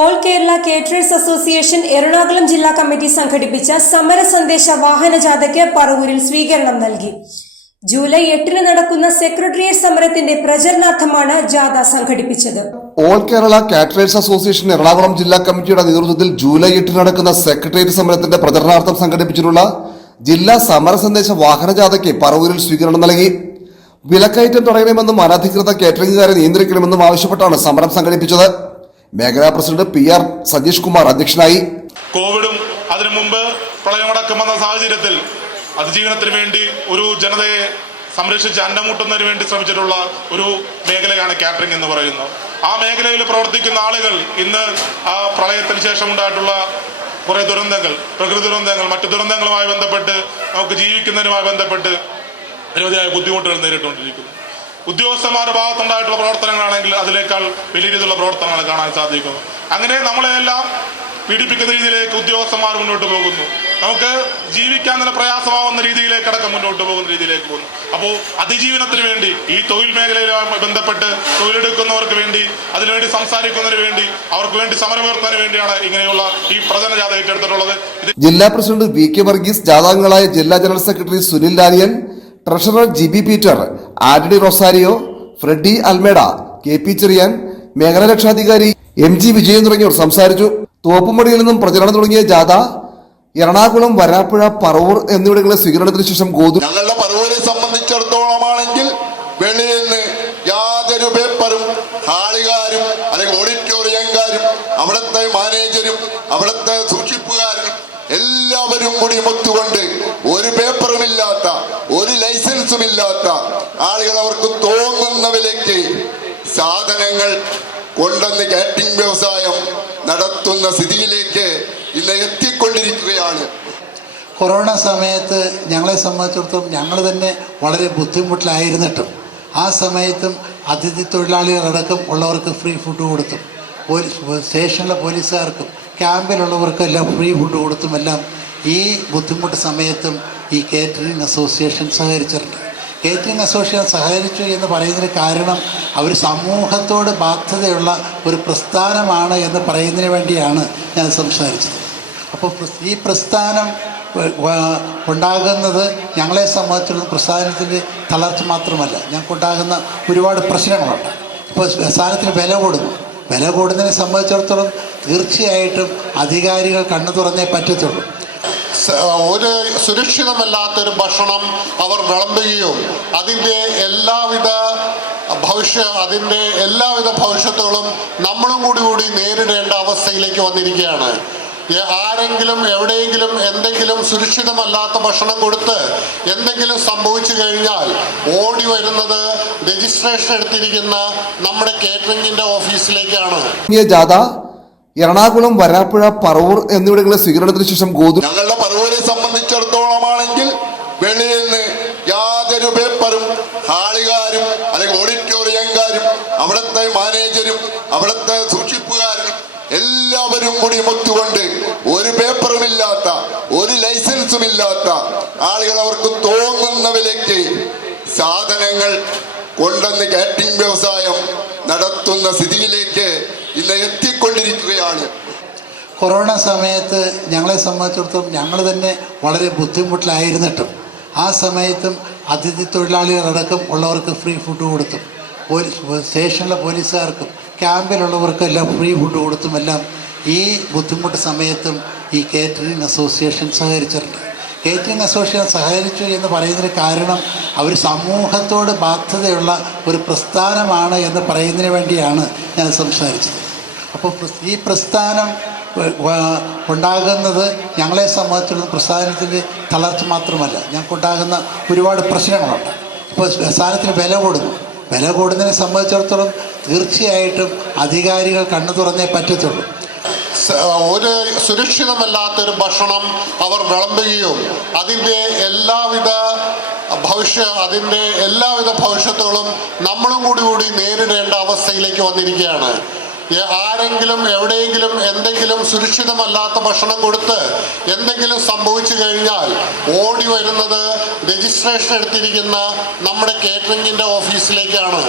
All Kerala caterers association Ernakulam ജില്ലാ committee സംഘടിപ്പിച്ച സമര സന്ദേശ വാഹന ജാഥയ്ക്ക് പറവൂരിൽ സ്വീകരണം നൽകി. ജൂലൈ എട്ടിന് നടക്കുന്ന സെക്രട്ടേറിയറ്റ് സമരത്തിന്റെ പ്രചരണാർത്ഥമാണ് ജാഥ സംഘടിപ്പിച്ചത്. All Kerala caterers association Ernakulam ജില്ലാ കമ്മിറ്റിയുടെ നേതൃത്വത്തിൽ ജൂലൈ എട്ടിന് നടക്കുന്ന സെക്രട്ടേറിയറ്റ് സമരത്തിന്റെ പ്രചരണാർത്ഥം സംഘടിപ്പിച്ചിട്ടുള്ള ജില്ലാ സമര സന്ദേശ വാഹനജാഥയ്ക്ക് പറവൂരിൽ സ്വീകരണം നൽകി. വിലക്കയറ്റം തടയണമെന്നും അനധികൃത കേറ്ററിംഗുകാരെ നിയന്ത്രിക്കണമെന്നും ആവശ്യപ്പെട്ടാണ് സമരം സംഘടിപ്പിച്ചത്. മേഖലാ president P R Satheesh Kumar അധ്യക്ഷനായി. കോവിഡും അതിനു മുമ്പ് പ്രളയമടക്കം വന്ന സാഹചര്യത്തിൽ അതിജീവനത്തിന് വേണ്ടി ഒരു ജനതയെ സംരക്ഷിച്ച് അന്നമൂട്ടുന്നതിന് വേണ്ടി ശ്രമിച്ചിട്ടുള്ള ഒരു മേഖലയാണ് കാറ്ററിംഗ് എന്ന് പറയുന്നത് ആ മേഖലയിൽ പ്രവർത്തിക്കുന്ന ആളുകൾ ഇന്ന് ആ പ്രളയത്തിന് ശേഷം ഉണ്ടായിട്ടുള്ള കുറെ ദുരന്തങ്ങൾ പ്രകൃതി ദുരന്തങ്ങൾ മറ്റു ദുരന്തങ്ങളുമായി ബന്ധപ്പെട്ട് നമുക്ക് ജീവിക്കുന്നതിനുമായി ബന്ധപ്പെട്ട് നിരവധിയായ ബുദ്ധിമുട്ടുകൾ നേരിട്ടുകൊണ്ടിരിക്കുന്നു. ഉദ്യോഗസ്ഥന്മാരുടെ ഭാഗത്തുണ്ടായിട്ടുള്ള പ്രവർത്തനങ്ങളാണെങ്കിൽ അതിനേക്കാൾ വലിയ രീതിയിലുള്ള പ്രവർത്തനങ്ങൾ കാണാൻ സാധിക്കുന്നു. അങ്ങനെ നമ്മളെല്ലാം പീഡിപ്പിക്കുന്ന രീതിയിലേക്ക് ഉദ്യോഗസ്ഥന്മാർ മുന്നോട്ട് പോകുന്നു. നമുക്ക് ജീവിക്കാൻ തന്നെ പ്രയാസമാവുന്ന രീതിയിലേക്ക് അടക്കം മുന്നോട്ട് പോകുന്ന രീതിയിലേക്ക് പോകുന്നു. അപ്പോൾ അതിജീവനത്തിന് വേണ്ടി ഈ തൊഴിൽ മേഖലയിലുമായി ബന്ധപ്പെട്ട് തൊഴിലെടുക്കുന്നവർക്ക് വേണ്ടി അതിനുവേണ്ടി സംസാരിക്കുന്നതിന് വേണ്ടി അവർക്ക് വേണ്ടി സമരമുയർത്താൻ വേണ്ടിയാണ് ഇങ്ങനെയുള്ള ഈ പ്രചരണ ജാഥ ഏറ്റെടുത്തിട്ടുള്ളത് ജില്ലാ പ്രസിഡന്റ് വി കെ വർഗീസ് ജാഥാംഗങ്ങളായ ജില്ലാ general secretary Sunil Laliyan treasurer G B Peter Antony Rosario Freddy Almeida K P Cherian മേഖലാ രക്ഷാധികാരി എം ജി വിജയൻ തുടങ്ങിയവർ സംസാരിച്ചു. തോപ്പുമടിയിൽ നിന്നും പ്രചരണം തുടങ്ങിയ ജാഥ എറണാകുളം വരാപ്പുഴ പറവൂർ എന്നിവിടങ്ങളിലെ സ്വീകരണത്തിന് ശേഷം ഗോതു നിന്ന് യാതൊരു പേപ്പറും അല്ലെങ്കിൽ അവിടുത്തെ മാനേജരും അവിടുത്തെ സൂക്ഷിപ്പുകാരും എല്ലാവരും കൂടി ഒത്തുകൊണ്ട് ഇല്ലാത്ത ഒരു ലൈസൻസും ഇല്ലാത്ത ആളുകൾ അവർക്ക് തോന്നുന്ന വിലയ്ക്ക് സാധനങ്ങൾ കൊണ്ടുവന്ന് കാറ്ററിംഗ് വ്യവസായം നടത്തുന്ന സ്ഥിതിയിലേക്ക് ഇന്ന് എത്തിക്കൊണ്ടിരിക്കുകയാണ്. കൊറോണ സമയത്ത് ഞങ്ങളെ സംബന്ധിച്ചിടത്തോളം ഞങ്ങൾ തന്നെ വളരെ ബുദ്ധിമുട്ടിലായിരുന്നിട്ടും ആ സമയത്തും അതിഥി തൊഴിലാളികളടക്കം ഉള്ളവർക്ക് ഫ്രീ ഫുഡ് കൊടുത്തും. പോലീസ് സ്റ്റേഷനിലെ പോലീസുകാർക്കും ക്യാമ്പിലുള്ളവർക്കും എല്ലാം ഫ്രീ ഫുഡ് കൊടുത്തും എല്ലാം ഈ ബുദ്ധിമുട്ട് സമയത്തും ഈ കേറ്ററിംഗ് അസോസിയേഷൻ സഹകരിച്ചിട്ടുണ്ട്. കേറ്ററിംഗ് അസോസിയേഷൻ സഹകരിച്ചു എന്ന് പറയുന്നതിന് കാരണം അവർ സമൂഹത്തോട് ബാധ്യതയുള്ള ഒരു പ്രസ്ഥാനമാണ് എന്ന് പറയുന്നതിന് വേണ്ടിയാണ് ഞാൻ സംസാരിച്ചത്. അപ്പോൾ ഈ പ്രസ്ഥാനം ഉണ്ടാകുന്നത് ഞങ്ങളെ സംബന്ധിച്ചിടത്തോളം പ്രസ്ഥാനത്തിന്റെ തളർച്ച മാത്രമല്ല. ഞങ്ങൾക്കുണ്ടാകുന്ന ഒരുപാട് പ്രശ്നങ്ങളുണ്ട്. ഇപ്പോൾ പ്രസ്ഥാനത്തിന് വില കൂടുന്നു. വില കൂടുന്നതിനെ സംബന്ധിച്ചിടത്തോളം തീർച്ചയായിട്ടും അധികാരികൾ കണ്ണു തുറന്നേ പറ്റത്തുള്ളൂ. ഒരു സുരക്ഷിതമല്ലാത്തൊരു ഭക്ഷണം അവർ വിളമ്പുകയും അതിന്റെ എല്ലാവിധ ഭവിഷ്യ അതിന്റെ എല്ലാവിധ ഭവിഷ്യത്തുകളും നമ്മളും കൂടി കൂടി നേരിടേണ്ട അവസ്ഥയിലേക്ക് വന്നിരിക്കുകയാണ്. ആരെങ്കിലും എവിടെയെങ്കിലും എന്തെങ്കിലും സുരക്ഷിതമല്ലാത്ത ഭക്ഷണം കൊടുത്ത് എന്തെങ്കിലും സംഭവിച്ചു കഴിഞ്ഞാൽ ഓടി വരുന്നത് രജിസ്ട്രേഷൻ എടുത്തിരിക്കുന്ന നമ്മുടെ കേറ്ററിംഗിന്റെ ഓഫീസിലേക്കാണ്. ജാഥ എറണാകുളം വരാപ്പുഴ പറവൂർ എന്നിവിടങ്ങളിലെ സ്വീകരണത്തിന് ശേഷം ഗോതു ഞങ്ങളുടെ സംബന്ധിച്ചിടത്തോളമാണെങ്കിൽ വെളിയിൽ നിന്ന് യാതൊരു പേപ്പറും ഹാളികാരും അല്ലെങ്കിൽ ഓഡിറ്റോറിയംകാരും അവിടുത്തെ മാനേജരും അവിടുത്തെ സൂക്ഷിപ്പുകാരനും എല്ലാവരും കൂടി ഒത്തുകൊണ്ട് ഒരു പേപ്പറും ഇല്ലാത്ത ഒരു ലൈസൻസും ഇല്ലാത്ത ആളുകൾ അവർക്ക് തോന്നുന്ന വിലയ്ക്ക് സാധനങ്ങൾ കൊണ്ടുവന്ന് കാറ്ററിംഗ് വ്യവസായം നടത്തുന്ന സ്ഥിതിയിലേക്ക് ഇന്ന് എത്തിക്കൊണ്ടിരിക്കുകയാണ്. കൊറോണ സമയത്ത് ഞങ്ങളെ സംബന്ധിച്ചിടത്തോളം ഞങ്ങൾ തന്നെ വളരെ ബുദ്ധിമുട്ടിലായിരുന്നിട്ടും ആ സമയത്തും അതിഥി തൊഴിലാളികളടക്കം ഉള്ളവർക്ക് ഫ്രീ ഫുഡ് കൊടുത്തും. പോലീസ് സ്റ്റേഷനിലെ പോലീസുകാർക്കും ക്യാമ്പിലുള്ളവർക്കെല്ലാം ഫ്രീ ഫുഡ് കൊടുത്തും എല്ലാം ഈ ബുദ്ധിമുട്ട് സമയത്തും ഈ കേറ്ററിംഗ് അസോസിയേഷൻ സഹകരിച്ചിട്ടുണ്ട്. കേറ്ററിംഗ് അസോസിയേഷൻ സഹകരിച്ചു എന്ന് പറയുന്നതിന് കാരണം അവർ സമൂഹത്തോട് ബാധ്യതയുള്ള ഒരു പ്രസ്ഥാനമാണ് എന്ന് പറയുന്നതിന് വേണ്ടിയാണ് ഞാൻ സംസാരിച്ചത്. അപ്പോൾ ഈ പ്രസ്ഥാനം ഉണ്ടാകുന്നത് ഞങ്ങളെ സംബന്ധിച്ചിടത്തോളം പ്രസ്ഥാനത്തിന്റെ തളർച്ച മാത്രമല്ല. ഞങ്ങൾക്കുണ്ടാകുന്ന ഒരുപാട് പ്രശ്നങ്ങളുണ്ട്. ഇപ്പോൾ പ്രസ്ഥാനത്തിന് വില കൂടുന്നു. വില കൂടുന്നതിനെ സംബന്ധിച്ചിടത്തോളം തീർച്ചയായിട്ടും അധികാരികൾ കണ്ണു തുറന്നേ പറ്റത്തുള്ളൂ. ഒരു സുരക്ഷിതമല്ലാത്തൊരു ഭക്ഷണം അവർ വിളമ്പുകയും അതിന്റെ എല്ലാവിധ ഭവിഷ്യ അതിന്റെ എല്ലാവിധ ഭവിഷ്യത്തുകളും നമ്മളും കൂടി കൂടി നേരിടേണ്ട അവസ്ഥയിലേക്ക് വന്നിരിക്കുകയാണ്. ആരെങ്കിലും എവിടെയെങ്കിലും എന്തെങ്കിലും സുരക്ഷിതമല്ലാത്ത ഭക്ഷണം കൊടുത്ത് എന്തെങ്കിലും സംഭവിച്ചു കഴിഞ്ഞാൽ ഓടി വരുന്നത് രജിസ്ട്രേഷൻ എടുത്തിരിക്കുന്ന നമ്മുടെ കേറ്ററിംഗിന്റെ ഓഫീസിലേക്കാണ്.